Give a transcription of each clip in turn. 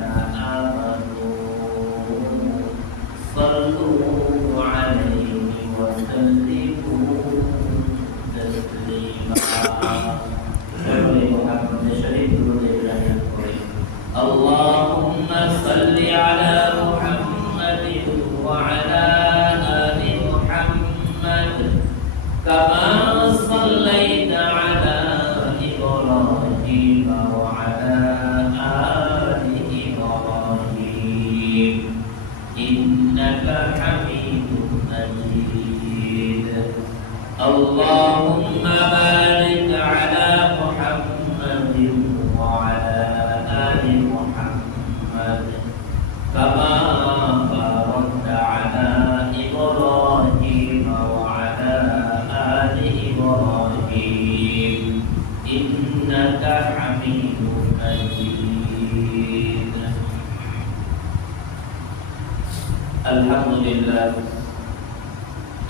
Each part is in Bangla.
آمنوا صلوا عليه وسلموا تسليما اللهم صل على محمد وعلى آل محمد كما صليت على إبراهيم وعلى آل إبراهيم إنك حميد مجيد اللهم بارك على محمد وعلى آل محمد كما باركت على إبراهيم وعلى آل إبراهيم إنك حميد مجيد الحمد لله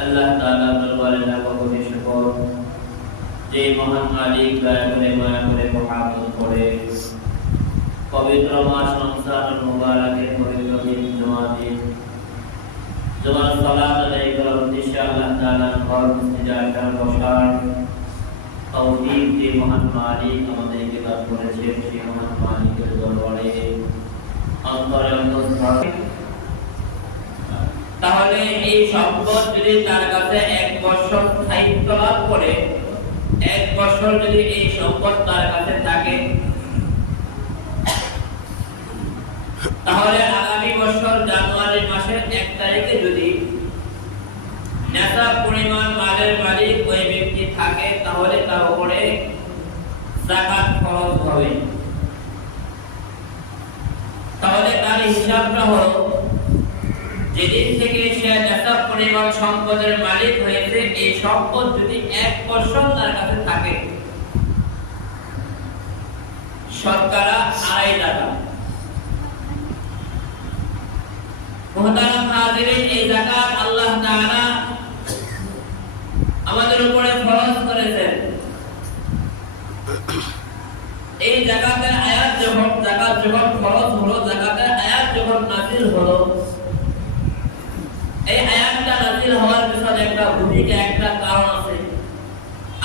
আল্লাহ তাআলা দরবারে লাখো কোটি শুকর যে মহান মালিক দয়া করে মায়া করে মহাব্বত করে পবিত্র মাস রমজান মুবারকের পবিত্র দিন জুমার সালাত আদায় করার উদ্দেশ্যে আল্লাহ তাআলা ঘর মসজিদে বসার তৌফিক যে মহান মালিক আমাদেরকে দান করেছেন সেই মহান মালিকের দরবারে অন্তরে অন্তঃস্থল তাহলে এই সম্পদ যদি তার কাছে 1 বছর স্থায়িত্ব লাভ করে 1 বছর যদি এই সম্পদ তার কাছে থাকে তাহলে আগামী বছর জানুয়ারি মাসের 1 তারিখে যদি নেশাব পরিমাণ মালের মালিক ওই ব্যক্তি থাকে তাহলে তার উপরে যাকাত ফরজ হবে। তাহলে তার হিসাবটা হলো যেদিন থেকে সে নেশাব পরিমাণ সম্পদের মালিক হয়েছে এই সম্পদ যদি 1 বছর তার কাছে থাকে শতকরা 2.5 টাকা। মুহতারাম হাজিরিন, এই যাকাত আল্লাহ তাআলা আমাদের উপরে ফরজ করেছেন। এই যাকাতের আয়াত যখন ফরজ হলো, যাকাতের আয়াত যখন নাযিল হলো, এই আয়াতটা নাযিল হওয়ার পিছনে একটা ভূমিকা, একটা কারণ আছে।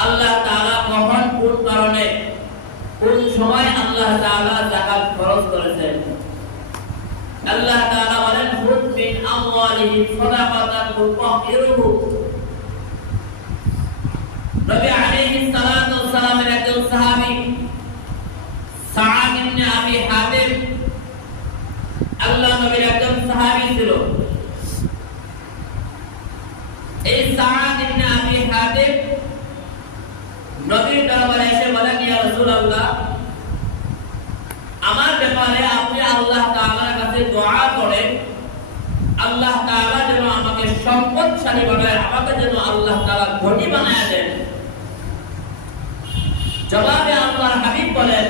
আল্লাহ তাআলা কখন কোন কারণে কোন সময় আল্লাহ তাআলা যাকাত ফরজ করেছেন। আল্লাহ তাআলা বলেন খুদ মিন আমওয়ালিহিম সাদাকাতান তুতাহহিরুহুম। নবী আলাইহিস সালাতু ওয়াস সালামের একজন সাহাবী সাআদ ইবনে আবি হাতিম, আল্লাহ নবীর একজন সাহাবী ছিল। এই সাআদ ইবনে আবি হাতিম নবীর দরবারে এসে বলেন, ইয়া রাসূলুল্লাহ, আমার ব্যাপারে আপনি আল্লাহ তাআলার কাছে দোয়া করেন, আল্লাহ তাআলা যেন আমাকে সম্পদশালী বানায়, আমাকে যেন আল্লাহ তাআলা ধনী বানায় দেন। জবাবে আল্লাহর হাবিব বলেন,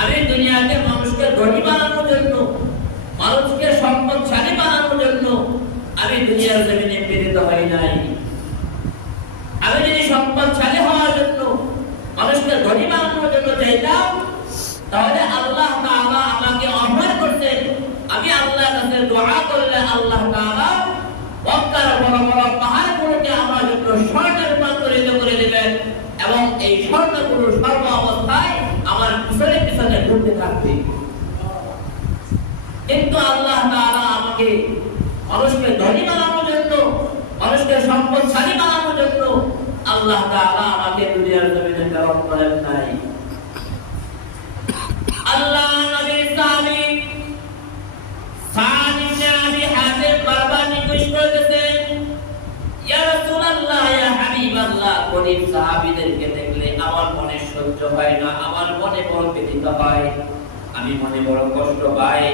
আমি দুনিয়াতে মানুষকে ধনী বানানোর জন্য, মানুষকে সম্পদশালী বানানোর জন্য আমি দুনিয়ার জমিনে প্রেরিত হই নাই। আমি যদি সম্পদশালী হওয়ার জন্য, মানুষকে ধনী বানানোর জন্য চাইতাম, তাহলে আল্লাহ তাআলা আমাকে অফার করতেন, আমি আল্লাহর কাছে দোয়া করলে আল্লাহ তাআলা মক্কার বড় বড় পাহাড়গুলোকে আমার জন্য স্বর্ণে রূপান্তরিত করে দিবেন এবং এই স্বর্ণগুলো সর্ব অবস্থায় আমার পিছনে পিছনে ঘুরতে থাকবে। কিন্তু আল্লাহ তাআলা আমাকে মানুষকে ধনী বানানোর জন্য, মানুষকে সম্পদশালী বানানোর জন্য আল্লাহ তাআলা আমাকে দুনিয়ার জমিনে প্রেরণ করেন নাই। আল্লাহ নবীর সাহাবী সাআদ ইবনে আবি হাতিম বারবার নির্দেশ করেছেন, ইয়া রাসূলুল্লাহ, ইয়া হাবিবাল্লাহ, গরীব সাহাবীদেরকে দেখলে আমার মনে সহ্য হয় না, আমার মনে বড় ব্যথিত হয়, আমি মনে বড় কষ্ট পাই,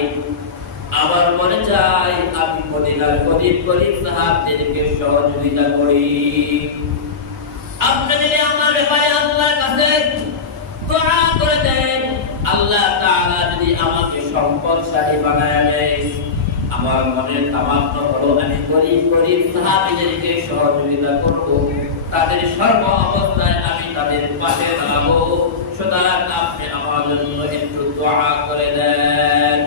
আমার মনে চাই আমি মদিনার গরীব সাহাবীদেরকে সহযোগিতা করি। আপনি যদি আমার ব্যাপারে আল্লাহর কাছে দোয়া করে দেন, আল্লাহ তাআলা যদি আমাকে সম্পদশালী বানায় দেন, আমার মনের তামান্না হলো আমি গরীব সাহাবীদেরকে সহযোগিতা করব, তাদের সর্ব অবস্থায় আমি তাদের পাশে দাঁড়াবো। সুতরাং আপনি আমার জন্য একটু দোয়া করে দেন।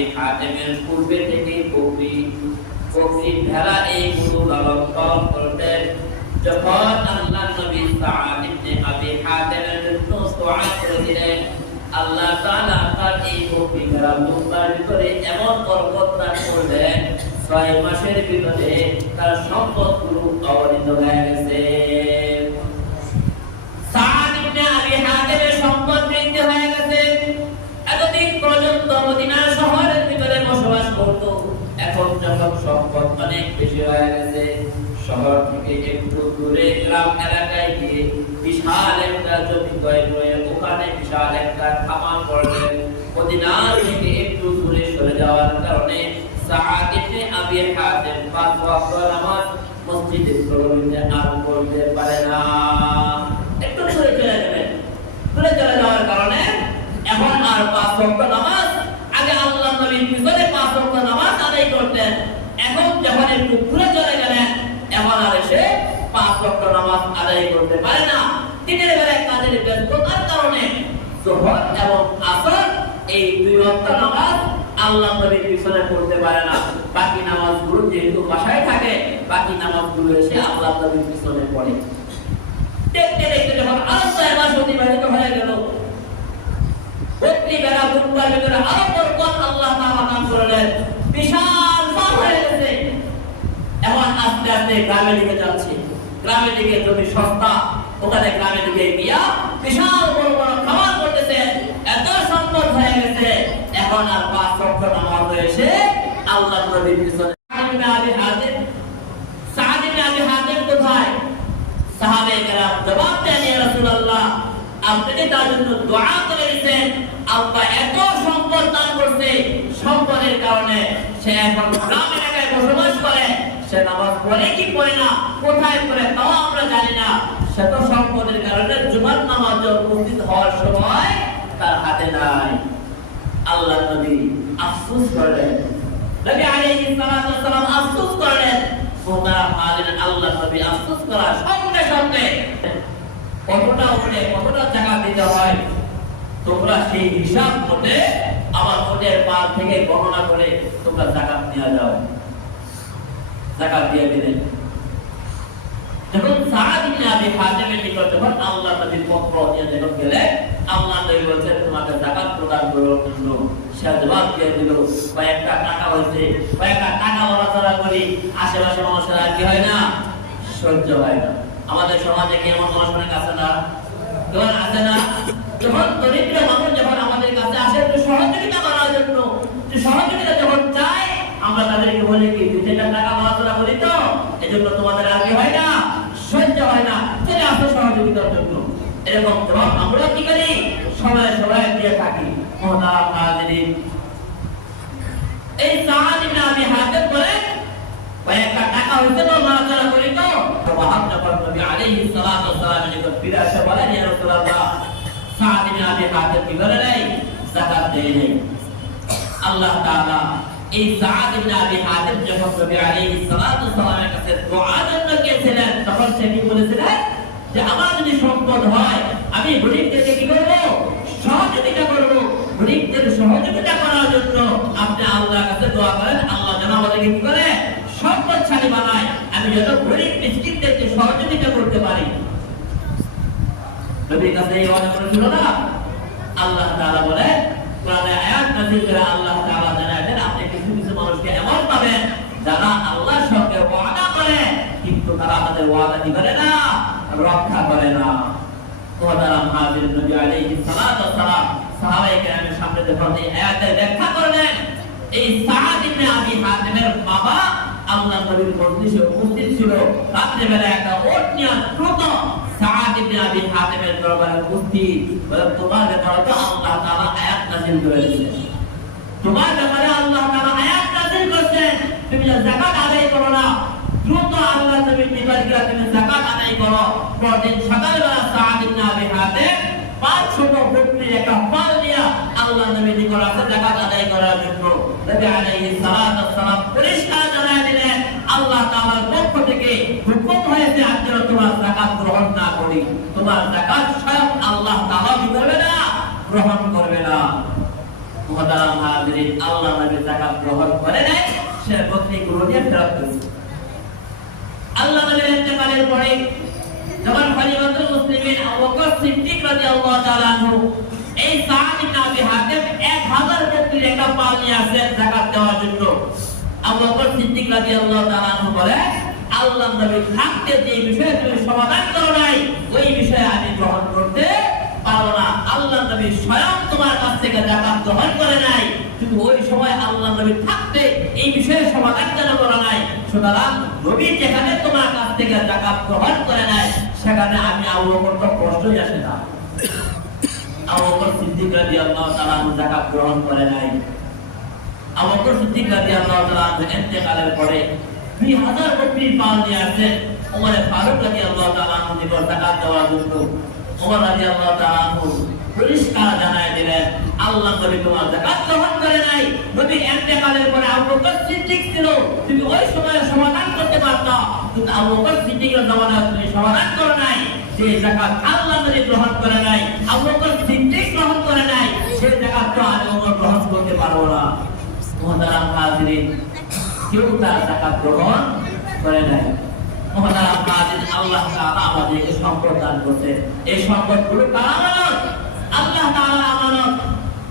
আবি হাতেমের পূর্বে থেকে বকরি ভেড়া এইগুলো লালন পালন করতেন। যখন আল্লাহ নবী সাদ ইবনে আবি হাতেমের জন্য দোয়া করে দিলেন, আল্লাহ তাআলা তার এই বকরি ভেড়া দুটার ভিতরে এমন বরকত দান করলেন, 6 মাসের ভিতরে তার সম্পদগুলো অগণিত হয়ে গেছে। সাদ ইবনে আবি হাতেমের সম্পদ বৃদ্ধি হয়ে গেছে। এতদিন পর্যন্ত মদিনা শহরের ভিতরে বসবাস করত, এখন যখন সম্পদ অনেক বেশি হয়ে গেছে, শহর থেকে একটু দূরে গ্রাম এলাকায় গিয়ে বিশাল একটা জমি ক্রয় করে ওখানে বিশাল একটা খামার করলেন। মদিনা থেকে একটু দূরে সরে যাওয়ার কারণে সাদ ইবনে আবি হাতেম 5 ওয়াক্ত নামাজ মসজিদে আর পড়তে পারে না। একটু দূরে চলে যাবেন, দূরে চলে যাওয়ার কারণে এখন আর 5 ওয়াক্ত নামাজ, আগে আল্লাহ নবীর পিছনে 5 ওয়াক্ত নামাজ আদায় করতেন, এখন যখন একটু দূরে চলে গেলেন এখন আর এসে 5 ওয়াক্ত নামাজ আদায় করতে পারে না। দিনের বেলায় কাজের ব্যস্ততার কারণে যোহর এবং আসর এই 2 ওয়াক্ত নামাজ আল্লাহ নবীর পিছনে পড়তে পারে না। বাকি নামাজগুলো যেহেতু বাসায় থাকে, বাকি নামাজগুলো এসে আল্লাহ নবীর পিছনে পড়ে। দেখতে দেখতে যখন আরো 6 মাস অতিবাহিত হয়ে গেল, বকরি ভেড়া দুটার ভিতরে আরো বরকত আল্লাহ তাআলা দান করলেন, বিশাল ফার্ম হয়ে গেছে। এখন আস্তে আস্তে গ্রামের দিকে যাচ্ছে, গ্রামের দিকে জমি সস্তা, ওখানে গ্রামের দিকে গিয়া বিশাল বড় বড় খামার করতেছে, এত সম্পদ হয়ে গেছে। এখন আর 5 ওয়াক্ত নামাজ এসে আল্লাহ নবীর পিছনে। সাদ ইবনে আবি হাতেম কোথায়? সাহাবায়ে কেরাম জবাব দেন, ইয়া রাসূলুল্লাহ, আপনি কি তার জন্য দোয়া করে দিয়েছেন? আল্লাহ এত সম্পদ দান করছে, সম্পদের কারণে সে এখন গ্রাম এলাকায় বসবাস করে, সে নামাজ পড়ে কি পড়ে না, কোথায় পড়ে তাও আমরা জানি না। সে তো সম্পদের কারণে জুমার নামাজে উপস্থিত হওয়ার সময় তার হাতে নাই। আল্লাহ নবী আফসোস করলেন, নবী আলাইহিস সালাতু ওয়াস সালাম আফসোস করলেন। আল্লাহ নবী আফসোস করার সঙ্গে সঙ্গে কতটা উপরে কতটা জায়গা দিতে হয় তোমরা সেই হিসাব মতে আমার ওদের পাল থেকে গণনা করে তোমরা যাকাত নিয়ে যাও। যাকাত দিয়ে দিলেন। যখন সাদ ইবনে আবি হাতেমের নিকট যখন আল্লাহ নবীর পত্র নিয়ে যখন গেলেন, আল্লাহ নবী বলেছেন তোমাকে যাকাত প্রদান করার জন্য। সে জবাব দিয়ে দিল, কয়েকটা টাকা হয়েছে, কয়েকটা টাকা বলাচলা করি, আশেপাশে মানুষেরা কি হয় না, সহ্য হয় না। আমাদের সমাজে কি এমন মানুষ অনেক আছে না? যখন আসে না, যখন দরিদ্র মানুষ যখন আমাদের কাছে আসে একটু সহযোগিতা করার জন্য, সহযোগিতা যখন চায়, আমরা তাদেরকে বলি কি 2-3 টাকা বলাচলা করি তো, এজন্য তোমাদের আর কি হয় না, সহ্য হয় না, চলে আসো সহযোগিতার জন্য। এরকম জবাব আমরা কি করি, সময় সময় দিয়ে থাকি। মুহতারাম হাজিরিন, এই সাদ ইবনে আবি হাতেম বলেন কয়েকটা টাকা হইছে তো বলাচলা করি তো। ওয়াহাব যখন নবী আলাইহিস সালাতু ওয়াস সালামের নিকট ফিরে আসে বলেন, ইয়া রাসূলুল্লাহ, সাদ ইবনে আবি হাতেম কি করে নাই, যাকাত দেয় নাই। আল্লাহ তাআলা এই সাদ ইবনে আবি হাতেম যখন নবী আলাইহিস সালাতু ওয়াস সালামের কাছে দোয়ার জন্য গিয়েছিলেন, তখন সে কি বলেছিলেন যে আমার যদি সম্পদ হয় আমি গরীবদেরকে কি করব, সহযোগিতা করব। গরীবদের সহযোগিতা করার জন্য আপনি আল্লাহর কাছে দোয়া করেন, আল্লাহ যেন আমাদেরকে কি করে, সম্পদশালী বানায়, আমি যেন গরীব মিসকিনদেরকে সহযোগিতা করতে পারি। নবীর কাছে এই ওয়াদা করেছিল না। আল্লাহ তাআলা বলে কোরআনে আয়াত নাযিল করে আল্লাহ তাআলা জানালেন, আপনি কিছু কিছু মানুষকে এমন পাবেন যারা আল্লাহর সঙ্গে ওয়াদা করে কিন্তু তারা আমাদের ওয়াদা কি করে না, রক্ষা করে না। মুহতারাম হাজিরিন, নবী আলাইহিস সালাতু ওয়াস সালাম সাহাবায়ে কেরামের সামনে যখন এই আয়াতের ব্যাখ্যা করলেন, এই সাদ ইবনে আবি হাতেমের বাবা আল্লাহ নবীর মজলিসে উপস্থিত ছিল। রাত্রে বেলা একটা ওট নিয়ে দ্রুত সাদ ইবনে আবি হাতেমের দরবারে উপস্থিত। বলে তোমার ব্যাপারে তো আল্লাহ তাআলা আয়াত নাযিল করে দিয়েছেন, তোমার ব্যাপারে আল্লাহ তাআলা আয়াত নাযিল করেছেন, তুমি যাকাত আদায় করো না। দ্রুত আল্লাহ নবীর নিকট গিয়ে তুমি যাকাত আদায় করো। পরদিন সকালবেলা সাদ ইবনে আবি হাতেম 500 বকরির একটা পাল নিয়ে আল্লাহ নবীর নিকট আসে যাকাত আদায় করার জন্য। নবী আলাইহিস সালাতু ওয়াস সালাম পরিষ্কার জানায় দিলেন, আল্লাহ তাআলার পক্ষ থেকে হুকুম হয়েছে আমি যেন তোমার যাকাত গ্রহণ না করি। তোমার যাকাত স্বয়ং আল্লাহ তাআলা কি করবে না, গ্রহণ করবে না। মুহতারাম হাজিরিন, আল্লাহ নবী যাকাত গ্রহণ করে নাই, সে বকরিগুলো নিয়ে ফেরত দিয়েছে। আল্লাহ নবীর ইন্তেকালের পরে যখন খলিফাতুল মুসলিমিন আবু বকর সিদ্দিক রাদিয়াল্লাহু তাআলা আনহু এই সাদ ইবনে আবি হাতিম 1000 বকরির একটা পাল নিয়ে আসেন যাকাত দেওয়ার জন্য, আবু বকর সিদ্দিক রাদিয়াল্লাহু তাআলা আনহু বলে, আল্লাহ নবী থাকতে যে বিষয়ে তুমি সমাধান করো নাই, ওই বিষয়ে আমি গ্রহণ করতে পারবো না। আল্লাহ নবী স্বয়ং তোমার কাছ থেকে যাকাত গ্রহণ করে নাই, কিন্তু ওই সময় আল্লাহ নবী থাকতে এই বিষয়ে সমাধান কেন করো নাই? সুতরাং নবী যেখানে তোমার কাছ থেকে যাকাত গ্রহণ করে নাই, সেখানে আমি আবু বকর তো প্রশ্নই আসে না। আবু বকর সিদ্দিক রাদিয়াল্লাহু তাআলা যাকাত গ্রহণ করে নাই। আবু বকর সিদ্দিক রাদিয়াল্লাহু তাআলা ইন্তেকালের পরে 2000 বকরির পাল নিয়ে আসেন ওমর ফারুক রাদিয়াল্লাহু তাআলা নিকট যাকাত দেওয়ার জন্য। ওমর রাদিয়াল্লাহু তাআলা পরিষ্কার জানায় দিলেন, আল্লাহ নবী তোমার যাকাত গ্রহণ করে নাই। নবী ইন্তেকালের পরে আবু বকর সিদ্দিক ছিল, তুমি ওই সময়ে সমাধান করতে পারতা, কিন্তু আবু বকর সিদ্দিকের জামানায় তুমি সমাধান করো নাই। যে যাকাত আল্লাহ নবী গ্রহণ করে নাই, আবু বকর সিদ্দিক গ্রহণ করে নাই, সেই যাকাত তো আমি ওমর গ্রহণ করতে পারবো না। মুহতারাম হাজিরিন, কেউ তার যাকাত গ্রহণ করে নাই। মুহতারাম হাজিরিন, আল্লাহ তাআলা আমাদেরকে সম্পদ দান করেছেন। এই সম্পদগুলো কার আমানত? আল্লাহ তাআলা আমানত।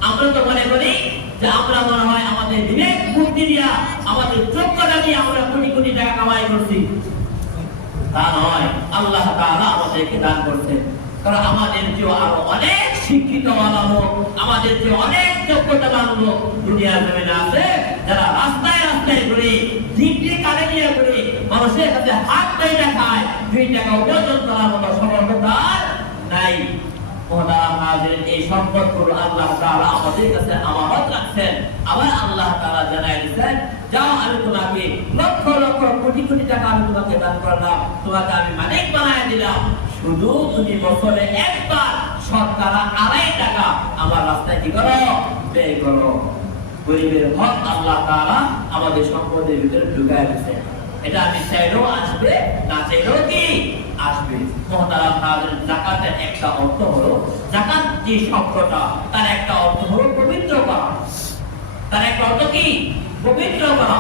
আমরা তো মনে করি যে আমরা মনে হয় আমাদের বিবেক বুদ্ধি দিয়া, আমাদের যোগ্যতা দিয়ে আমরা কোটি কোটি টাকা কামাই করছি। তা নয়, আল্লাহ তাআলা আমাদেরকে দান করেছেন। কারণ আমাদের যে আরো অনেক শিক্ষিত লোক, আমাদের যে অনেক যোগ্যতাবান লোক দুনিয়ার জমিনে আছে, যারা রাস্তায় রাস্তায় ঘুরে ডিগ্রি কানে নিয়ে ঘুরে মানুষের কাছে হাত পেয়ে খায়, 2 টাকা উপার্জন করার মতো সমর্থতা নাই। এই সম্পদগুলো আল্লাহ তাআলা আমাদের কাছে আমানত রাখছেন। আবার আল্লাহ তাআলা জানায় দিয়েছেন, যাও আমি তোমাকে লক্ষ লক্ষ কোটি কোটি টাকা আমি তোমাকে দান করলাম, তোমাকে আমি মালিক বানায় দিলাম, শুধু তুমি বছরে একবার শতকরা 2.5 টাকা আমার রাস্তায় কি করো? ব্যয় করো। গরিবের হক আল্লাহ তাআলা আমাদের সম্পদের ভিতরে ঢুকায় দিয়েছেন। এটা আমি চাইলেও আসবে, না চাইলেও কি আসবে। মুহতারাম হাজিরিন, যাকাতের একটা অর্থ হলো, যাকাত যে শব্দটা তার একটা অর্থ হলো পবিত্র করা। তার একটা অর্থ কি? পবিত্র করা।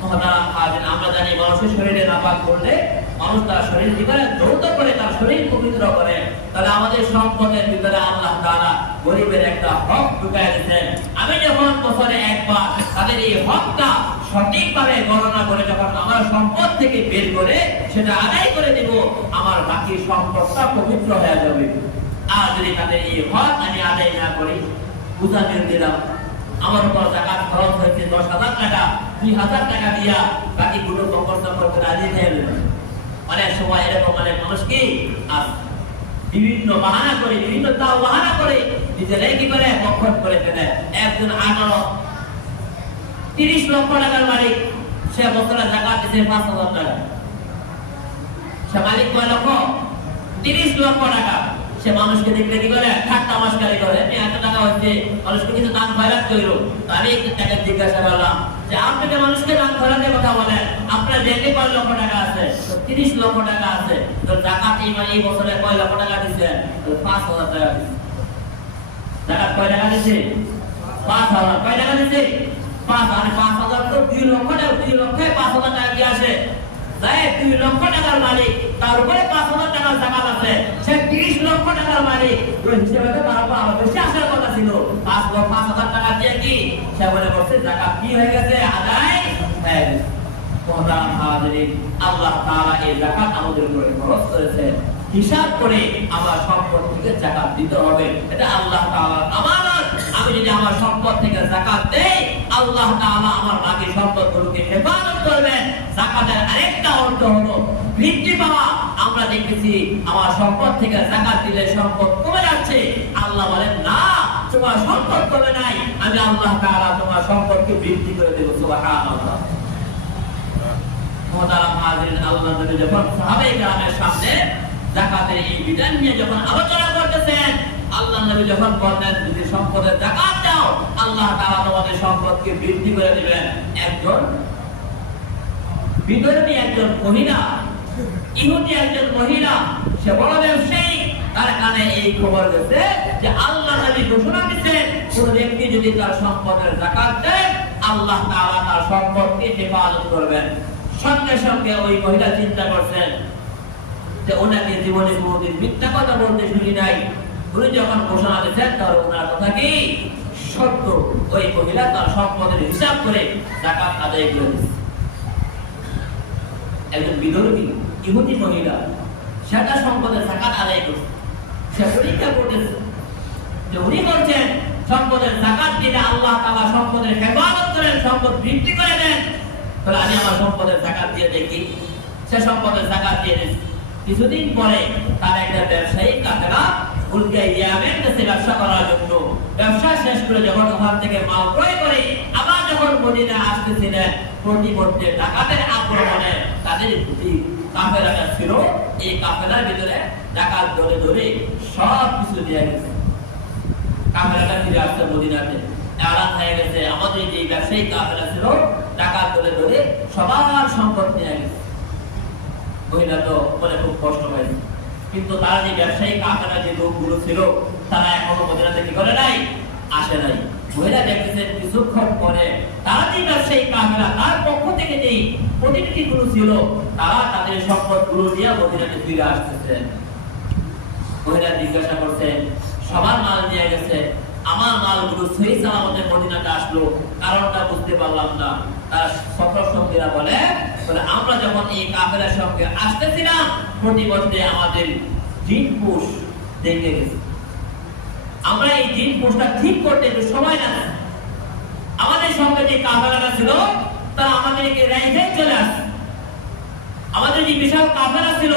মুহতারাম হাজিরিন, আমরা জানি মানুষের শরীরে নাপাক করলে মানুষ তার শরীর ভিতরে ধৌত করে তার শরীর পবিত্র করে। তাহলে আমাদের সম্পদের ভিতরে আল্লাহ তাআলা গরিবের একটা হক ঢুকায় দিয়েছেন। আমি যখন বছরে একবার তাদের এই হকটা সঠিকভাবে গণনা করে যখন আমার সম্পদ থেকে বের করে সেটা আদায় করে দেব, আমার বাকি সম্পদটা পবিত্র হয়ে যাবে। আর যদি তাদের এই হক আমি আদায় না করি, বুঝা দিয়ে দিলাম, আমার উপর যাকাত খরচ হয়েছে 10,000 টাকা, 2,000 টাকা দিয়া বাকিগুলো খরচ করতে রাজি হয়ে গেল। অনেক সময় এরকম অনেক মানুষ কি বিভিন্ন বাহানা করে, বিভিন্ন তাও বাহানা করে নিজেরাই কি করে বক্ষণ করে ফেলে। একজন 30 লক্ষ টাকার মালিক, সে বছরে যাকাত দিতে 5,000 টাকা। সে মালিক কয় লক্ষ? 30 লক্ষ টাকা। সে মানুষকে দেখলে কি করে? ঠাট্টা মাস্কারি করে, এত টাকা হচ্ছে, মানুষকে কিছু দান খয়রাত কইরো। আমি তাকে জিজ্ঞাসা করলাম যে আপনি যে মানুষকে দান খয়রাতের কথা বলেন, আপনার ব্যাংকে কয় লক্ষ টাকা আছে? 30 লক্ষ টাকা আছে। তো যাকাত এই বছরে কয় লক্ষ টাকা দিচ্ছেন? 5,000 টাকা দিচ্ছেন। যাকাত কয় টাকা দিচ্ছে? 5,000। কয় টাকা দিচ্ছে? 5,000 তো 2 লক্ষ টাকা, 2 লক্ষে 5,000 টাকা কি আসে? 2 লক্ষ টাকার মালিক, তার উপরে 5,000 টাকার যাকাত আছে, সে 30 লক্ষ টাকার মালিক। ওই হিসেবে তো তার উপর আরো বেশি আসার কথা ছিল। 5,000 টাকা দিয়ে কি সে মনে করছে যাকাত কি হয়ে গেছে? আদায় হয়ে গেছে। মুহতারাম হাজিরিন, আল্লাহ তাআলা এই যাকাত আমাদের উপরে খরচ করেছেন। হিসাব করে আমার সম্পদ থেকে যাকাত দিতে হবে, এটা আল্লাহ তাআলার আমানত। আমি যদি আমার সম্পদ থেকে যাকাত দেই, আল্লাহ তাআলা আমার বাকি সম্পদগুলোকে হেফাজত করবেন। যাকাতের আরেকটা অর্থ হলো বৃদ্ধি পাওয়া। আমরা দেখেছি আমার সম্পদ থেকে যাকাত দিলে সম্পদ কমে যাচ্ছে। আল্লাহ বলেন না, তোমার সম্পদ কমে নাই, আমি আল্লাহ তাআলা তোমার সম্পদকে বৃদ্ধি করে দেব। সুবহানাল্লাহ। মুহতারাম হাজিরিন, আল্লাহ নবী যখন সাহাবায়ে কেরামের সামনে যাকাতের এই বিধান নিয়ে যখন আলোচনা করতেছেন, আল্লাহ নবী যখন বললেন যদি সম্পদের যাকাত দাও, আল্লাহ তাআলা তোমাদের সম্পদকে বৃদ্ধি করে দিবেন। একজন বিধর্মী একজন মহিলা, ইহুদি একজন মহিলা, সে বড় ব্যবসায়ী, তার কানে এই খবর গেছে যে আল্লাহ নবী ঘোষণা দিয়েছেন কোন ব্যক্তি যদি তার সম্পদের যাকাত দেয় আল্লাহ তাআলা তার সম্পদকে হেফাজত করবেন। সঙ্গে সঙ্গে ওই মহিলা চিন্তা করছেন যে ওনাকে জীবনে কোনোদিন মিথ্যা কথা বলতে শুনি নাই, উনি যখন ঘোষণা দিয়েছেন তার ওনার কথা কি সত্য। ওই মহিলা তার সম্পদের হিসাব করে যাকাত আদায় করে দিয়েছে। একজন বিধর্মী ইহুদি মহিলা সেটা সম্পদের যাকাত আদায় করছে। সে পরীক্ষা করতেছে যে উনি বলছেন সম্পদের যাকাত দিলে আল্লাহ তাআলা সম্পদের হেফাজত করেন, সম্পদ বৃদ্ধি করে দেন, তাহলে আমি আমার সম্পদের যাকাত দিয়ে দেখি। সে সম্পদের যাকাত দিয়ে দিয়েছে। কিছুদিন পরে তার একটা ব্যবসায়ী কাফেলা উল্টে ইয়ামেন দেশে ব্যবসা করার জন্য ব্যবসা শেষ করে যখন ওখান থেকে মাল ক্রয় করে আবার যখন মদিনা আসতেছিলেন প্রতিমধ্যে ডাকাতের আক্রমণে তাদের যে কাফেলাটা ছিল এই কাফেলার ভিতরে ডাকাত ধরে ধরে সব কিছু দিয়ে গেছে। কাফেলাটা ফিরে আসছে মদিনাতে, এলান হয়ে গেছে আমাদের যে ব্যবসায়ী কাফেলা ছিল ডাকাত ধরে ধরে সবার সম্পদ নিয়ে গেছে। মহিলা তো মনে খুব কষ্ট হয়েছে, কিন্তু তার যে ব্যবসায়ী কাফেলা যে লোকগুলো ছিল তারা এখনো মদিনাতে কি করে নাই, আসে নাই। মহিলা দেখতেছেন কিছুক্ষণ পরে তারা যে ব্যবসায়ী কাফেলা তার পক্ষ থেকে যে প্রতিনিধিগুলো ছিল তারা তাদের সম্পদগুলো নিয়ে মদিনাতে ফিরে আসতেছেন। মহিলা জিজ্ঞাসা করছেন সবার মাল নিয়ে গেছে, আমার মালগুলো সহি সালামতে মদিনাতে আসলো, কারণটা বুঝতে পারলাম না। তার সফর সঙ্গীরা বলে আমরা যখন এই কাফেলার সঙ্গে আসতেছিলাম প্রতিমধ্যে আমাদের জিন পুষ দেখে গেছে, আমরা এই জিন পুষটা ঠিক করতে একটু সময় লাগে। আমাদের সঙ্গে যে কাফেলাটা ছিল তা আমাদেরকে রেখে চলে আসছে। আমাদের যে বিশাল কাফেলা ছিল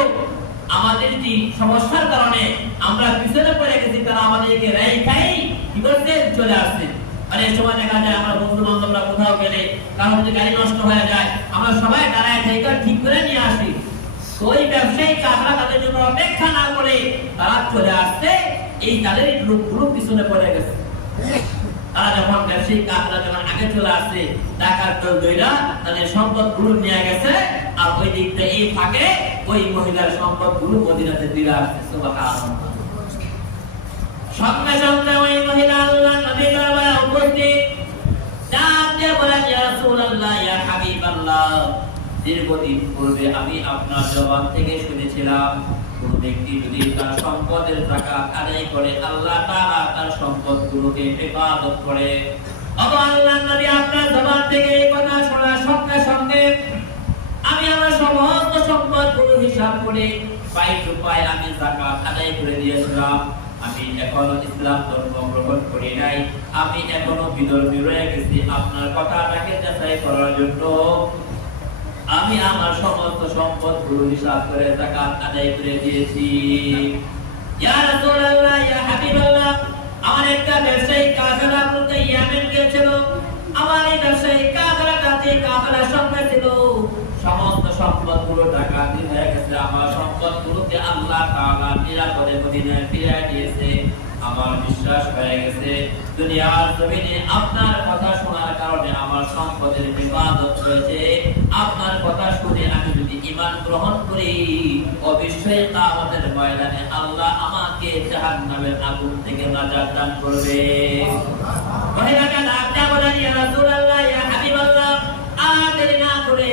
আমাদের যে সমস্যার কারণে আমরা পিছনে পড়ে গেছি, তারা আমাদেরকে রেখাই কি করতে চলে আসছে। অনেক সময় দেখা যায় আমরা বন্ধু বান্ধবরা কোথাও গেলে কারো যদি গাড়ি নষ্ট হয়ে যায় আমরা সবাই দাঁড়ায় থেকে ঠিক করে নিয়ে আসি। ওই ব্যবসায়ী কাফেলা তাদের জন্য অপেক্ষা না করে তারা চলে আসছে, এই তাদের লোকগুলো পিছনে পড়ে গেছে। তারা যখন ব্যবসায়ী কাফেলা যখন আগে চলে আসছে ডাকাত দল দইরা তাদের সম্পদগুলো নিয়ে গেছে, আর ওই দিক থেকে এই ফাঁকে ওই মহিলার সম্পদগুলো মদিনাতে ফিরে আসছে। সুবহানাল্লাহ। সঙ্গে সঙ্গে ওই মহিলা আল্লাহর নবীর দরবারে উপস্থিত, ডাক দিয়ে বলেন ইয়া রাসূলুল্লাহ ইয়া হাবিবাল্লাহ, দীর্ঘদিন পূর্বে আমি আপনার জবান থেকে শুনেছিলাম কোন ব্যক্তি যদি তার সম্পদের যাকাত আদায় করে আল্লাহ তাআলা তার সম্পদগুলোকে হেফাজত করে। ওগো আল্লাহর নবী, আপনার জবান থেকে এই কথা শোনার সঙ্গে সঙ্গে আমি আমার সমস্ত সম্পদগুলো হিসাব করে পাই টু পাই আমি যাকাত আদায় করে দিয়েছিলাম। আমি এখনো ইসলাম ধর্ম গ্রহণ করি নাই, আমি এখনো বিধর্মী রয়ে গেছি। আপনার কথাটাকে যাচাই করার জন্য আমি আমার সমস্ত সম্পদগুলো হিসাব করে যাকাত আদায় করে দিয়েছি। ইয়া রাসূলুল্লাহ ইয়া হাবিবাল্লাহ, আমার একটা ব্যবসায়ী কাফেলা বলতে ইয়ামেন গিয়েছিল। আমার এই ব্যবসায়ী কাফেলাটা যে কাফেলার সঙ্গে ছিল সমস্ত সম্পদগুলো ডাকাতি হয়ে গেছে। আমার সম্পদগুলোকে আল্লাহ তাআলা নিরাপদে মদিনায় ফিরিয়ে দিয়েছে। আমার বিশ্বাস হয়ে গেছে দুনিয়ার জমিনে আপনার কথা শোনার কারণে আমার সম্পদের হেফাজত হয়েছে। আপনার কথা শুনে আমি যদি ঈমান গ্রহণ করি অবশ্যই কিয়ামতের ময়দানে আল্লাহ আমাকে জাহান্নামের আগুন থেকে নাজাত দান করবে। মহিলাকে ডাক দিয়ে বলেন ইয়া রাসূলুল্লাহ ইয়া হাবিবাল্লাহ, দেরি না করে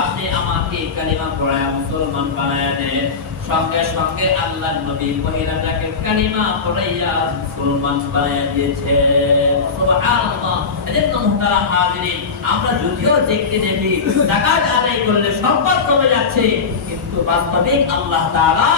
আপনি আমাকে কালিমা পড়ায় মুসলমান বানায় দেন। সঙ্গে সঙ্গে আল্লাহর নবী মহিলাটাকে কালিমা পড়াইয়া মুসলমান বানায় দিয়েছেন। সুবহানাল্লাহ। এজন্য মুহতারাম হাজিরিন, আমরা যদিও দেখতে দেখি যাকাত আদায় করলে সম্পদ কমে যাচ্ছে, কিন্তু বাস্তবিক আল্লাহ তাআলা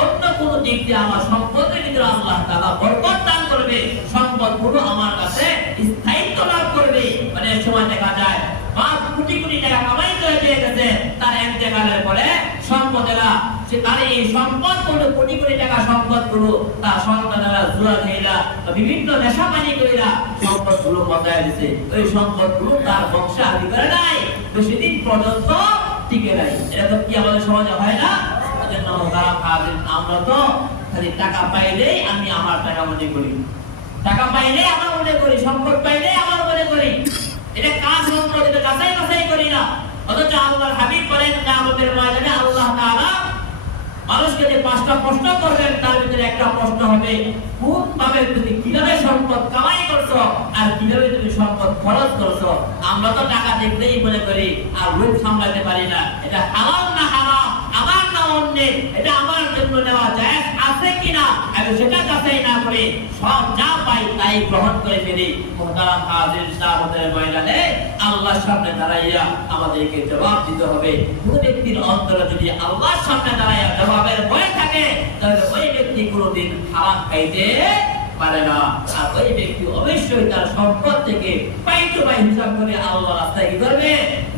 অন্য কোন দিক দিয়ে আমার সম্পদের ভিতরে আল্লাহ তাআলা বরকত দান করবে, সম্পদগুলো আমার কাছে স্থায়িত্ব লাভ করবে। মানে সময় দেখা যায় 5 কোটি কোটি টাকা কামাই করে দিয়ে গেছে, তার এক জায়গায় পরে সম্পদেরা যে তার এই সম্পদগুলো কোটি কোটি টাকা সম্পদগুলো তার সন্তানেরা জুয়া খেলা বিভিন্ন নেশাপানি কইরা সম্পদগুলো বজায় দিয়েছে। ওই সম্পদগুলো তার বংশাধিকারে নাই, বেশি দিন পর্যন্ত টিকে নাই। এটা তো কি আমাদের সমাজে হয় না? এজন্য তারা ভাবেন আমরা তো খালি টাকা পাইলেই আমি আমার টাকা মনে করি, টাকা পাইলেই আমার মনে করি, সম্পদ পাইলেই আমার মনে করি। এটা কাজ সম্পদ এটা যাচাই বাছাই করি না। অথচ আল্লাহর হাবিব বলেন কিয়ামতের ময়দানে আল্লাহ তাআলা মানুষকে যে 5টা প্রশ্ন করবেন তার ভিতরে একটা প্রশ্ন হবে কোন ভাবে তুমি কিভাবে সম্পদ কামাই করছো আর কিভাবে তুমি সম্পদ খরচ করছো। আমরা তো টাকা দেখলেই মনে করি আর লোভ সামলাতে পারি না, এটা হালাল না হারাম, আমার না অন্যের, এটা আমার জন্য নেওয়া যায় আছে কিনা আমি সেটা যাচাই না করে সব যা পাই তাই গ্রহণ করে ফেলি। মুহতারাম হাজির সাহাবাদের ময়দানে আল্লাহর সামনে দাঁড়াইয়া আমাদেরকে জবাব দিতে হবে। কোন ব্যক্তির অন্তরে যদি আল্লাহর সামনে দাঁড়াইয়া জবাবের ভয় থাকে তাহলে ওই ব্যক্তি কোনোদিন হারাম খাইতে পারে না। আর ওই ব্যক্তি অবশ্যই তার সম্পদ থেকে পাই টু পাই হিসাব করে আল্লাহর রাস্তায় কি করবে?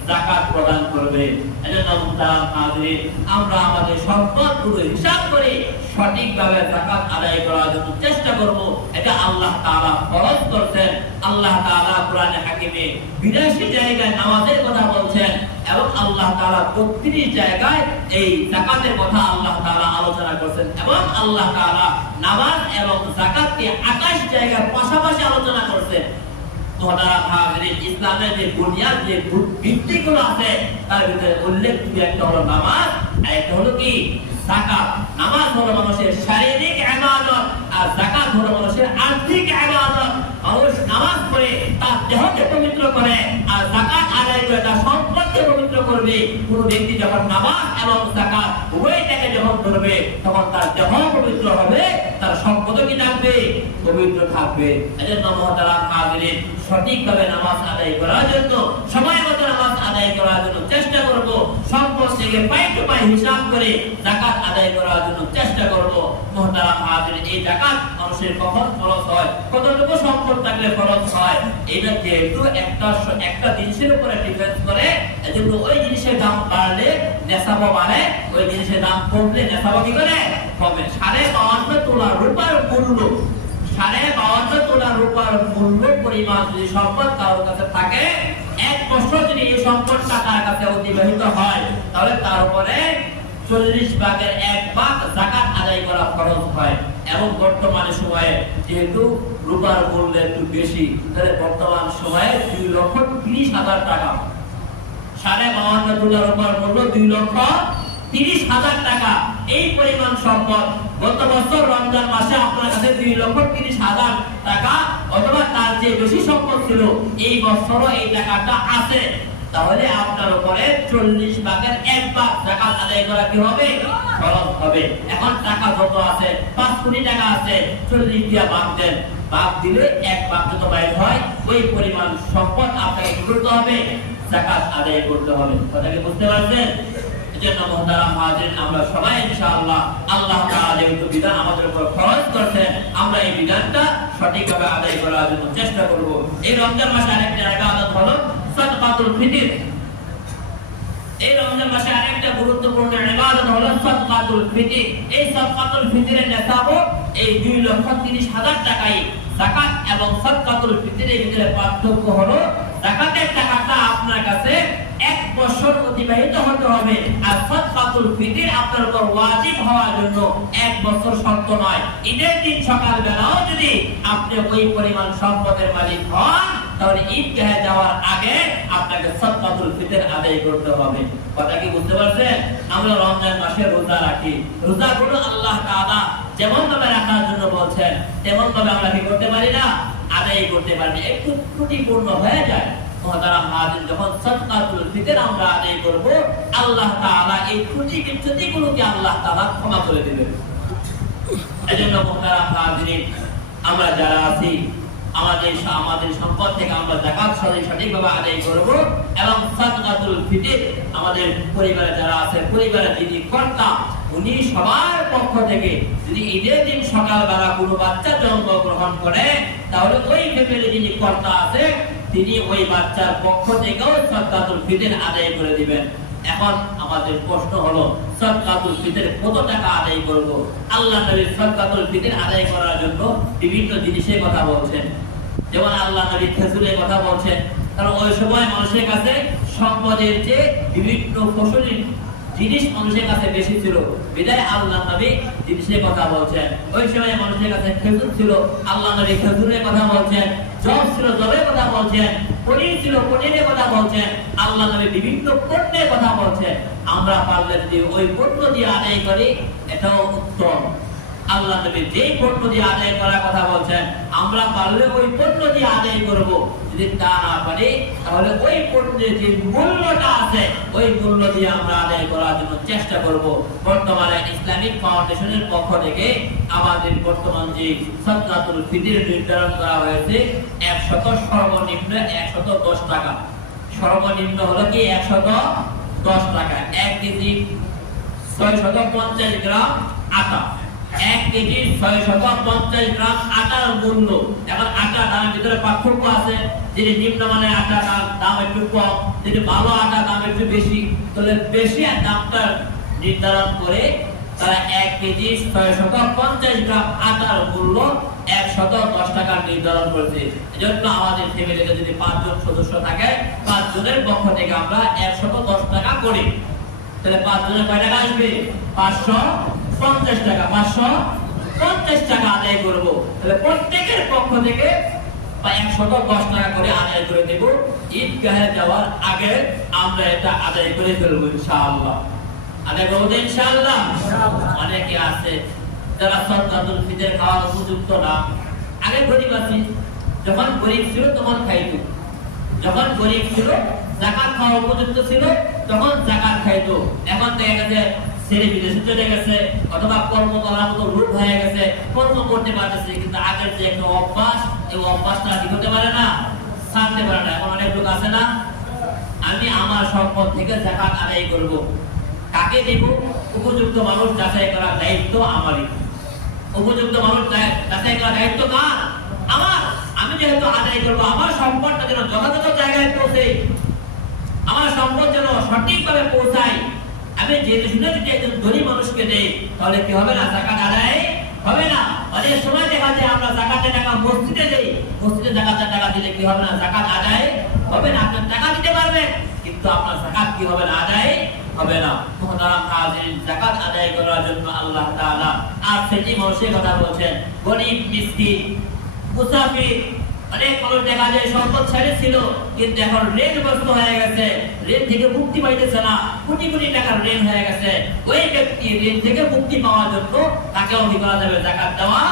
যাকাত প্রদান করবে। এজন্য মুহতারাম হাজির আমরা আমাদের সম্পদগুলো হিসাব করে সঠিকভাবে যাকাত আদায় করার জন্য চেষ্টা করব। এটা আল্লাহ তাআলা ফরজ করেছেন। আল্লাহ তাআলা কোরআনে হাকিমে 82 জায়গায় নামাজের কথা বলছেন এবং আল্লাহ তাআলা 32 জায়গায় এই যাকাতের কথা আল্লাহ তাআলা আলোচনা করেছেন এবং আল্লাহ তাআলা নামাজ এবং যাকাতকে 28 জায়গায় পাশাপাশি আলোচনা করেছেন। মুহতারাম হাজিরিন, ইসলামের যে বুনিয়াদ যে ভিত্তিগুলো আছে তার ভিতরে উল্লেখযোগ্য একটা হলো নামাজ, আর একটা হলো কি? যাকাত। নামাজ হলো মানুষের শারীরিক ইবাদত আর যাকাত হলো মানুষের আর্থিক ইবাদত। মানুষ নামাজ পড়ে তার দেহকে পবিত্র করে আর যাকাত আদায় করে তার সম্পদকে পবিত্র করবে। কোন ব্যক্তি যখন নামাজ এবং যাকাত উভয়টাকে যখন করবে তখন তার দেহ পবিত্র হবে, তার সম্পদও কি থাকবে? পবিত্র থাকবে। এজন্য মুহতারাম হাজিরিন সঠিকভাবে নামাজ আদায় করার জন্য সময় মতো নামাজ আদায় করার জন্য চেষ্টা করব। সম্পদ থেকে পাই টু পাই হিসাব করে যাকাত আদায় করার জন্য চেষ্টা করব। মুহতারাম হাজিরিন এই যাকাত মানুষের কখন খরচ হয়, কতটুকু সম্পদ থাকলে খরচ হয়, এটা যেহেতু একটা জিনিসের উপরে ডিপেন্ড করে, এজন্য ওই জিনিসের দাম বাড়লে নেশাবও বাড়ে, ওই জিনিসের দাম কমলে নেশাবও কি করে? কমে। 52.5 তোলা রূপার মূল্য, 52.5 তোলা রূপার মূল্য পরিমাণ যদি সম্পদ কারোর কাছে থাকে, এক বছর যদি এই সম্পদটা তার কাছে অতিবাহিত হয় তাহলে তার উপরে 40 ভাগের 1 ভাগ যাকাত আদায় করা খরচ হয়। এবং বর্তমান সময়ে যেহেতু রূপার মূল্য একটু বেশি, তাহলে বর্তমান সময়ে 2,30,000 টাকা, 52.5 তোলা রূপার মূল্য 2,30,000 টাকা। এই পরিমাণ সম্পদ গত বছর রমজান মাসে আপনার কাছে 2,30,000 টাকা অথবা তার যে বেশি সম্পদ ছিল, এই বছরও এই টাকাটা আছে, তাহলে আপনার উপরে 40 ভাগের 1 ভাগ যাকাত আদায় করা কি হবে? খরচ হবে। এখন টাকা যত আছে, 5 কোটি টাকা আছে, 40 দিয়া ভাগ দেন, ভাগ দিলে 1 ভাগ যত বাইর হয় ওই পরিমাণ সম্পদ আপনাকে কি করতে হবে? যাকাত আদায় করতে হবে। কথা কি বুঝতে পারছেন? এজন্য মুহতারাম হাজিরিন আমরা সবাই ইনশাআল্লাহ আল্লাহ তাআলা যেহেতু বিধান আমাদের উপর খরচ করেছেন, আমরা এই বিধানটা সঠিকভাবে আদায় করার জন্য চেষ্টা করব। এই রমজান মাসে আরেকটা ইবাদত হলো সাদকাতুল ফিতর। এই রমজান মাসে আরেকটা গুরুত্বপূর্ণ ইবাদত হলো সাদকাতুল ফিতর। এই সাদকাতুল ফিতরের নিসাব এই 2,30,000 টাকাই। যাকাত এবং সাদকাতুল ফিতরের ভিতরে পার্থক্য হলো যাকাতের টাকাটা আপনার কাছে 1 বছর অতিবাহিত হতে হবে, আর সাদকাতুল ফিতর আপনার উপর ওয়াজিব হওয়ার জন্য 1 বছর শর্ত নয়। ঈদের দিন সকাল বেলাও যদি আপনি ওই পরিমাণ সম্পদের মালিক হন তাহলে ঈদগাহে যাওয়ার আগে আপনাকে সাদকাতুল ফিতর আদায় করতে হবে। কথা কি বুঝতে পারছেন? আমরা রমজান মাসে রোজা রাখি, রোজাগুলো আল্লাহ তাআলা যেমন ভাবে রাখার জন্য বলছেন তেমন ভাবে আমরা কি করতে পারি না? আদায় করতে পারি। একটু ত্রুটিপূর্ণ হয়ে যায়। মুহতারাম হাজির, যখন সাদকাতুল ফিতর আমরা আদায় করব আল্লাহ তাআলা এই ত্রুটিগুলোকে আল্লাহ তাআলা ক্ষমা করে দিবেন। এজন্য মুহতারাম হাজিরিন আমরা যারা আছি আমাদের সম্পদ থেকে আমরা যাকাত সঠিকভাবে আদায় করব এবং সাদকাতুল ফিতর আমাদের পরিবারে যারা আছে, পরিবারের যিনি কর্তা উনি সবার পক্ষ থেকে যদি ঈদের দিন সকালবেলা কোনো বাচ্চা জন্মগ্রহণ করে তাহলে ওই ফ্যামিলি যিনি কর্তা আছে তিনি ওই বাচ্চার পক্ষ থেকেও সাদকাতুল ফিতর আদায় করে দিবেন। এখন আমাদের প্রশ্ন হলো সাদকাতুল ফিতর কত টাকা আদায় করব? আল্লাহ নবী সাদকাতুল ফিতর আদায় করার জন্য বিভিন্ন জিনিসের কথা বলছেন। যেমন আল্লাহ নবী খেজুরের কথা বলছেন, কারণ ওই সময় মানুষের কাছে সম্পদের যে বিভিন্ন ফসলের জিনিস মানুষের কাছে বেশি ছিল, বিদায় আল্লাহ নবী জিনিসের কথা বলছেন। ওই সময় মানুষের কাছে খেজুর ছিল, আল্লাহ নবী খেজুরের কথা বলছেন। জব ছিল, জবের কথা বলছেন। পনির ছিল, পনিরের কথা বলছেন। আল্লাহ নবী বিভিন্ন পণ্যের কথা বলছেন। আমরা পারলে যদি ওই পণ্য দিয়ে আদায় করি এটাও উত্তম। আল্লাহ নবী যেই পণ্য দিয়ে আদায় করার কথা বলছেন আমরা পারলে ওই পণ্য দিয়ে আদায় করব, যদি তা না পারি তাহলে ওই পণ্যের যে মূল্যটা আছে ওই মূল্য দিয়ে আমরা আদায় করার জন্য চেষ্টা করব। বর্তমানে ইসলামিক ফাউন্ডেশনের পক্ষ থেকে আমাদের বর্তমান যে সাদকাতুল ফিতর নির্ধারণ করা হয়েছে 100 সর্বনিম্ন 110 টাকা। সর্বনিম্ন হলো কি 110 টাকা। 1 কেজি 650 গ্রাম আটা, 1 কেজি 650 গ্রাম আটার মূল্য। এখন আটার দামের ভিতরে পার্থক্য আছে, যদি নিম্নমানের আটার দাম একটু কম, যদি ভালো আটার দাম একটু বেশি, তাহলে বেশি দামটা নির্ধারণ করে তারা 1 কেজি 650 গ্রাম আটার মূল্য 110 টাকা নির্ধারণ করেছে। এজন্য আমাদের ফ্যামিলিতে যদি 5 জন সদস্য থাকে 5 জনের পক্ষ থেকে আমরা 110 টাকা করি, তাহলে 5 জনের কয় টাকা আসবে? 550 টাকা। 550 টাকা আদায় করব, তাহলে প্রত্যেকের পক্ষ থেকে 110 টাকা করে আদায় করে দেব। ঈদগাহে যাওয়ার আগে আমরা এটা আদায় করে ফেলবো ইনশাআল্লাহ। আদায় করব ইনশাআল্লাহ। অনেকে আছে যারা সাদকাতুল ফিতর খাওয়ার উপযুক্ত না। আগে গরিব আছি, যখন গরিব ছিল তখন খাইতো, যখন গরিব ছিল যাকাত খাওয়ার উপযুক্ত ছিল তখন যাকাত খাইতো। এখন দেখা গেছে ছেড়ে বিদেশে চলে গেছে অথবা কর্ম করার মতো লোক হয়ে গেছে, কর্ম করতে পারতেছে, কিন্তু আগের যে একটা অভ্যাস এই অভ্যাসটা কি করতে পারে না, ছাড়তে পারে না। এখন অনেক লোক আছে না, আমি আমার সম্পদ থেকে যাকাত আদায় করব, কাকে দেব? উপযুক্ত মানুষ যাচাই করার দায়িত্ব আমারই। উপযুক্ত মানুষ যাচাই করার দায়িত্ব কার? আমার। আমি যেহেতু আদায় করব, আমার সম্পদটা যেন যথাযথ জায়গায় পৌঁছে, আমার সম্পদ যেন সঠিকভাবে পৌঁছায়। আমি যেতে শুনে যদি একজন ধনী মানুষকে দেই তাহলে কি হবে না, যাকাত আদায় হবে না। অনেক সময় দেখা যায় আমরা যাকাতের টাকা মসজিদে দেই, মসজিদে যাকাতের টাকা দিলে কি হবে না, যাকাত আদায় হবে না। আপনি টাকা দিতে পারবেন কিন্তু আপনার যাকাত কি হবে না, আদায় হবে না। মুহতারাম হাজিরিন, যাকাত আদায় করার জন্য আল্লাহ তাআলা আর সেটি মানুষের কথা বলছেন, গরীব, মিসকিন, মুসাফির। অনেক মানুষ দেখা যায় সম্পদ ছেড়েছিল কিন্তু এখন ঋণগ্রস্ত হয়ে গেছে, ঋণ থেকে মুক্তি পাইতেছে না, কোটি কোটি টাকার ঋণ হয়ে গেছে। ওই ব্যক্তি ঋণ থেকে মুক্তি পাওয়ার জন্য তাকেও কি করা যাবে, যাকাত দেওয়া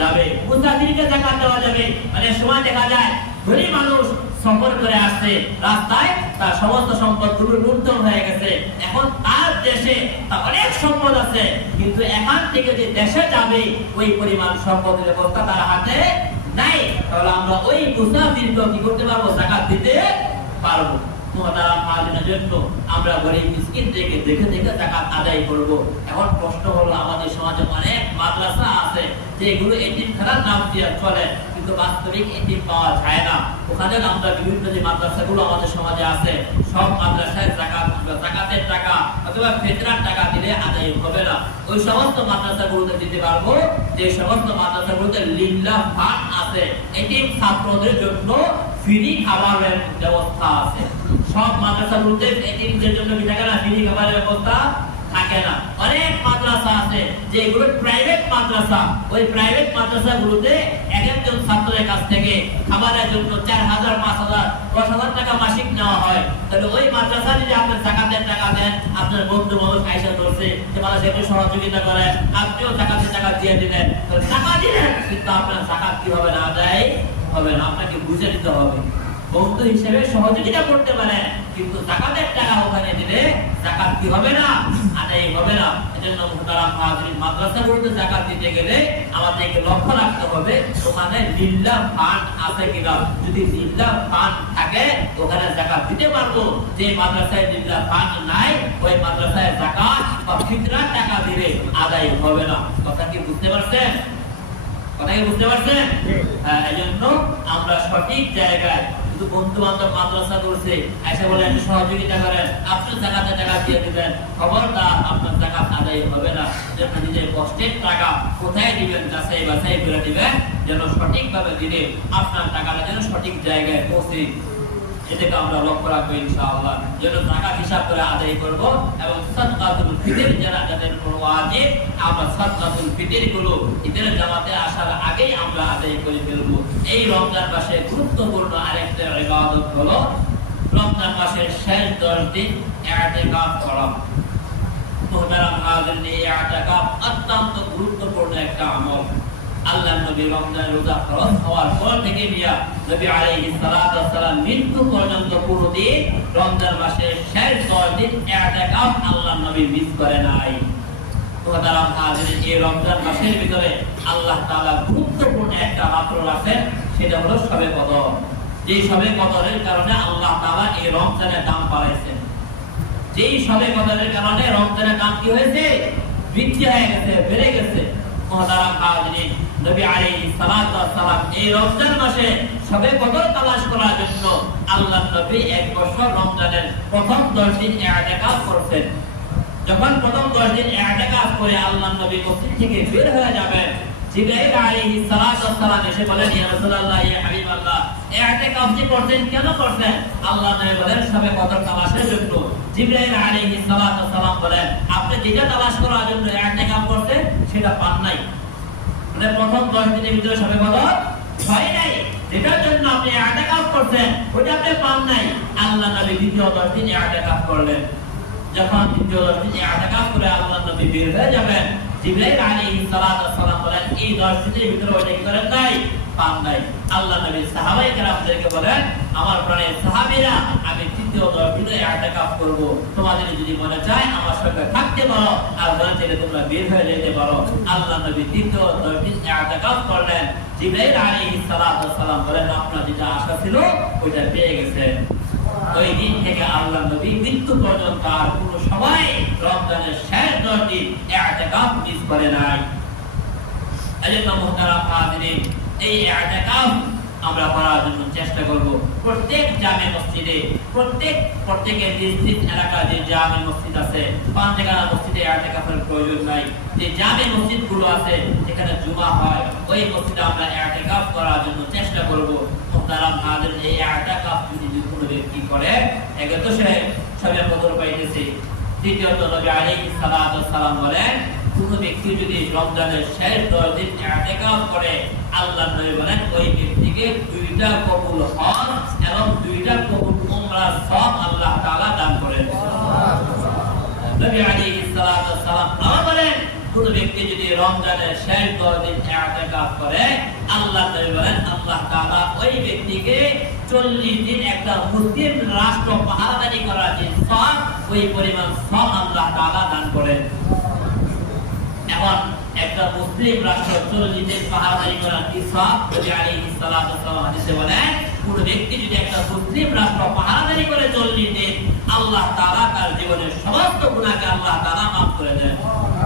যাবে। মুসাফিরকে যাকাত দেওয়া যাবে। অনেক সময় দেখা যায় ধনী মানুষ সফর করে আসছে, রাস্তায় তার সমস্ত সম্পদগুলো লুণ্ঠন হয়ে গেছে। এখন তার দেশে তার অনেক সম্পদ আছে কিন্তু এখান থেকে যে দেশে যাবে ওই পরিমাণ সম্পদের ব্যবস্থা তার হাতে নাই, তাহলে আমরা ওই মুসাফিরকে কি করতে পারবো, যাকাত দিতে পারবো। মুহতারাম হাজিরিনের জন্য আমরা গরীব মিসকিন থেকে দেখে দেখে যাকাত আদায় করব। এখন প্রশ্ন হলো, আমাদের সমাজে অনেক মাদ্রাসা আছে যেগুলো এতিমখানার নাম দিয়ে চলে কিন্তু বাস্তবিক এতিম পাওয়া যায় না। ওখানে আমরা বিভিন্ন যে মাদ্রাসাগুলো আমাদের সমাজে আছে সব মাদ্রাসায় যাকাতের টাকা অথবা ফিতরার টাকা দিলে আদায় হবে না। ওই সমস্ত মাদ্রাসাগুলোতে দিতে পারবো যে সমস্ত মাদ্রাসাগুলোতে লিল্লাহ ফান্ড আছে, এতিম ছাত্রদের জন্য ফ্রি খাবারের ব্যবস্থা আছে। সব মাদ্রাসাগুলোতে এতিমদের জন্য কি থাকে না, ফ্রি খাবারের ব্যবস্থা থাকে না। অনেক মাদ্রাসা আছে যেগুলো প্রাইভেট মাদ্রাসা, ওই প্রাইভেট মাদ্রাসাগুলোতে এক একজন ছাত্রের কাছ থেকে খাবারের জন্য 4000, 5000, 10,000 টাকা মাসিক নেওয়া হয়। তাহলে ওই মাদ্রাসা যদি আপনি যাকাতের টাকা দেন, আপনার বন্ধু মানুষ আইসা ধরছে যে মাদ্রাসা একটু সহযোগিতা করে, আপনিও যাকাতের টাকা দিয়ে দিলেন, টাকা দিলেন কিন্তু আপনার যাকাত কি হবে না, আদায় হবে না। আপনাকে বুঝে নিতে হবে, বন্ধু হিসেবে সহযোগিতা করতে পারেন কিন্তু যাকাতের টাকা ওখানে দিলে যাকাত কি হবে না, আদায় হবে না। এজন্য মুহতারাম হাজিরিন, মাদ্রাসাগুলোতে যাকাত দিতে গেলে আমাদেরকে লক্ষ্য রাখতে হবে ওখানে লিল্লাহ ফান্ড আছে কিনা। যদি লিল্লাহ ফান্ড থাকে ওখানে যাকাত দিতে পারবো। যে মাদ্রাসায় লিল্লাহ ফান্ড নাই ওই মাদ্রাসায় যাকাত বা ফিতরার টাকা দিলে আদায় হবে না। কথা কি বুঝতে পারছেন? কথা কি বুঝতে পারছেন? এজন্য আমরা সঠিক জায়গায়, বন্ধু বান্ধব মাদ্রাসা করছে এসে বলে একটু সহযোগিতা করেন, আপনি যাকাতের টাকা দিয়ে দিবেন, খবরদার আপনার যাকাত আদায় হবে না। যেন নিজের কষ্টের টাকা কোথায় দিবেন যাচাই বাছাই করে দিবেন, যেন সঠিকভাবে দিলে আপনার টাকাটা যেন সঠিক জায়গায় পৌঁছে, এটাকে আমরা লক্ষ্য রাখবো ইনশাআল্লাহ। যেন যাকাত হিসাব করে আদায় করব এবং সাদকাতুল ফিতর যাদের ওয়াজিব আমরা সাদকাতুল ফিতর গুলো ঈদের জামাতে আসার আগেই আমরা আদায় করে ফেলবো। এই রমজান মাসে গুরুত্বপূর্ণ আরেকটা ইবাদত হলো রমজান মাসের শেষ 10 দিন ইতিকাফ করা। মুহতারাম হাজিরিন, এই ইতিকাফ অত্যন্ত গুরুত্বপূর্ণ একটা আমল। আল্লাহর নবী রমজান রোজা ফরজ হওয়ার পর থেকে নিয়ে নবী আলাইহিস সালাতু ওয়াস সালাম মৃত্যু পর্যন্ত পুরো দিন রমজান মাসের শেষ 10 দিন ইতিকাফ আল্লাহর নবী মিস করে নাই। মুহতারাম হাজিরিন, এই রমজান মাসের ভিতরে আল্লাহ তাআলা গুরুত্বপূর্ণ একটা রাত্র রাখেন, সেটা হলো শবে কদর। যে শবে কদরের কারণে আল্লাহ তাআলা এই রমজানের দাম বাড়াইছেন। যেই শবে কদরের কারণে রমজানের দাম কি হয়েছে? বৃদ্ধি হয়ে গেছে, বেড়ে গেছে। মুহতারাম হাজিরিন, নবী আলাইহিস সালাতু ওয়াস সালাম এই রমজান মাসে শবে কদর তালাশ করার জন্য আল্লাহর নবী এক বছর রমজানের প্রথম 10 দিন ইতিকাফ করেছেন। যখন প্রথম 10 দিন ইতিকাফ করে আল্লাহর নবী মসজিদ থেকে বের হয়ে যাবেন, জিবরাইল আলাইহিস সালাতু ওয়াস সালাম এসে বলেন, ইয়া রাসূলুল্লাহ, ইয়া হাবিবাল্লাহ, ইতিকাফ যে করতেন কেন করতেন? আল্লাহর নবী বলেন, শবে কদর তালাশের জন্য। জিবরাইল আলাইহিস সালাতু ওয়াস সালাম বলেন, আপনি যেটা তালাশ করার জন্য ইতিকাফ করতেন সেটা পান নাই। মানে প্রথম 10 দিনের ভিতরে শবে কদর হয় নাই, যেটার জন্য আপনি ইতিকাফ করতেন ওটা আপনি পান নাই। আল্লাহর নবী দ্বিতীয় 10 দিন ইতিকাফ করলেন। যখন দ্বিতীয় 10 দিন ইতিকাফ করে আল্লাহর নবী বের হয়ে যাবেন, জিবরাইল আলাইহিস সালাতু ওয়াস সালাম বলেন, এই 10 দিনের ভিতরে ওটা কি করেন নাই? পান নাই। আল্লাহর নবী সাহাবায়ে কেরামদেরকে বলেন, আমার প্রাণের সাহাবীরা, আমি তৃতীয় 10 দিনে ইতিকাফ করব, তোমাদের যদি মনে চায় আমার সঙ্গে থাকতে পারো, আর মনে চাইলে তোমরা বের হয়ে যেতে পারো। আল্লাহর নবী তৃতীয় 10 দিন ইতিকাফ করলেন। জিবরাইল আলাইহিস সালাতু ওয়াস সালাম বলেন, আপনার যেটা আশা ছিল ওইটা পেয়ে গেছেন। ওই দিন থেকে আল্লাহর নবী মৃত্যু পর্যন্ত আর কোনো সময় রমজানের শেষ 10 দিন ইতিকাফ মিস করে নাই। এজন্য মুহতারাম হাজিরিন, এই ইতিকাফ আমরা করার জন্য চেষ্টা করব। প্রত্যেক জামে মসজিদে, প্রত্যেকের নিজ এলাকা যে জামে মসজিদ আছে, পাঁচগানা মসজিদে ইতিকাফের প্রয়োজন নাই। যে জামে মসজিদগুলো আছে যেখানে জুমা হয়, ওই মসজিদে আমরা ইতিকাফ করার জন্য চেষ্টা করব। মুহতারাম হাজিরিন, এই ইতিকাফ যদি কোনো ব্যক্তি করে, একে তো সে শবে কদর পাইতেছে। দ্বিতীয়ত নবী আলাইহিস সালাতু ওয়াস সালাম বলেন, কোনো ব্যক্তি যদি রমজানের শেষ 10 দিন ইতিকাফ করে, আল্লাহর নবী বলেন, ওই ব্যক্তিকে 2টা কবুল হজ এবং 2টা কবুল উমরার সওয়াব আল্লাহ তাআলা দান করেন। নবী আলাইহিস সালাতু ওয়াস সালাম বলেন, কোনো ব্যক্তি যদি রমজানের শেষ 10 দিন ইতিকাফ করে, আল্লাহর নবী বলেন, আল্লাহ তাআলা ওই ব্যক্তিকে 40 দিন একটা মুসলিম রাষ্ট্র পাহারাদারি করার যে সওয়াব, ওই পরিমাণ সওয়াব আল্লাহ তাআলা দান করেন। এখন একটা মুসলিম রাষ্ট্র 40 দিন পাহারাদারি করার কি সওয়াব? নবী আলাইহিস সালাতু ওয়াস সালাম হাদিসে বলেন, কোন ব্যক্তি যদি একটা মুসলিম রাষ্ট্র পাহারাদারি করে 40 দিন, আল্লাহ তাআলা তার জীবনের সমস্ত গুনাহকে আল্লাহ তাআলা মাফ করে দেন।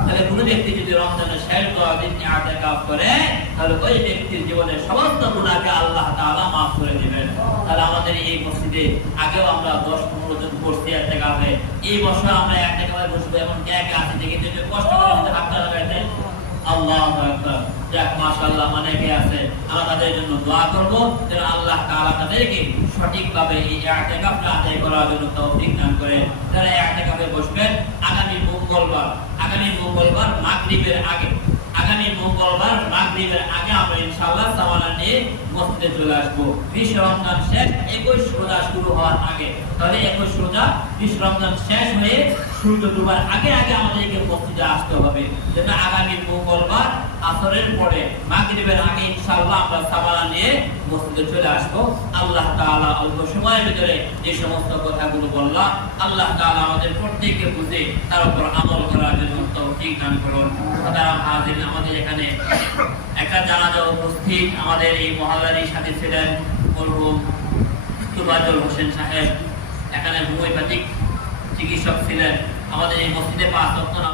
তাহলে কোন ব্যক্তি যদি রমজানের শেষ 10 দিন ইতিকাফ করে, তাহলে ওই ব্যক্তির জীবনের সমস্ত গুনাহকে আল্লাহ তাআলা মাফ করে দিবেন। তাহলে আমাদের এই মসজিদে আগেও আমরা 10-15 জন পড়ছি ইতিকাফে। এই বছর আমরা ইতিকাফে বসবো, এমন কে কে আছে দেখে যদি কষ্ট করে যদি হাতটা লাগাইতে, আল্লাহু আকবার, যাক মাশাআল্লাহ, অনেকে আছে। আমরা তাদের জন্য দোয়া করব যেন আল্লাহ তাআলা তাদেরকে সঠিকভাবে এই ইতিকাফটা আদায় করার জন্য তৌফিক দান করেন। যারা ইতিকাফে বসবেন, আগামী মঙ্গলবার মাগরিবের আগে আমরা ইনশাআল্লাহ সাওয়ালা নিয়ে মসজিদে চলে আসবো। 20 রমজান শেষ, 21 রোজা শুরু হওয়ার আগে। তাহলে 21 রোজা 20 রমজান শেষ হয়ে সূর্য ডোবার আগে আমাদেরকে মসজিদে আসতে হবে। যেন আগামী মঙ্গলবার আসরের পরে মাগরিবের আগে ইনশাআল্লাহ আমরা সাওয়ালা নিয়ে মসজিদে চলে আসবো। আল্লাহ তাআলা অল্প সময়ের ভিতরে যে সমস্ত কথাগুলো বললাম, আল্লাহ তাআলা আমাদের প্রত্যেককে বুঝে তার উপর আমল করার জন্য তৌফিক দান করুন। মুহতারাম হাজিরিন, আমাদের এখানে একটা জানাজা উপস্থিত। আমাদের এই মহল্লারই সাথে ছিলেন মরহুম তুবাজুল হোসেন সাহেব, এখানে হোমিওপ্যাথিক চিকিৎসক ছিলেন। আমাদের এই মসজিদে 5 ওয়াক্ত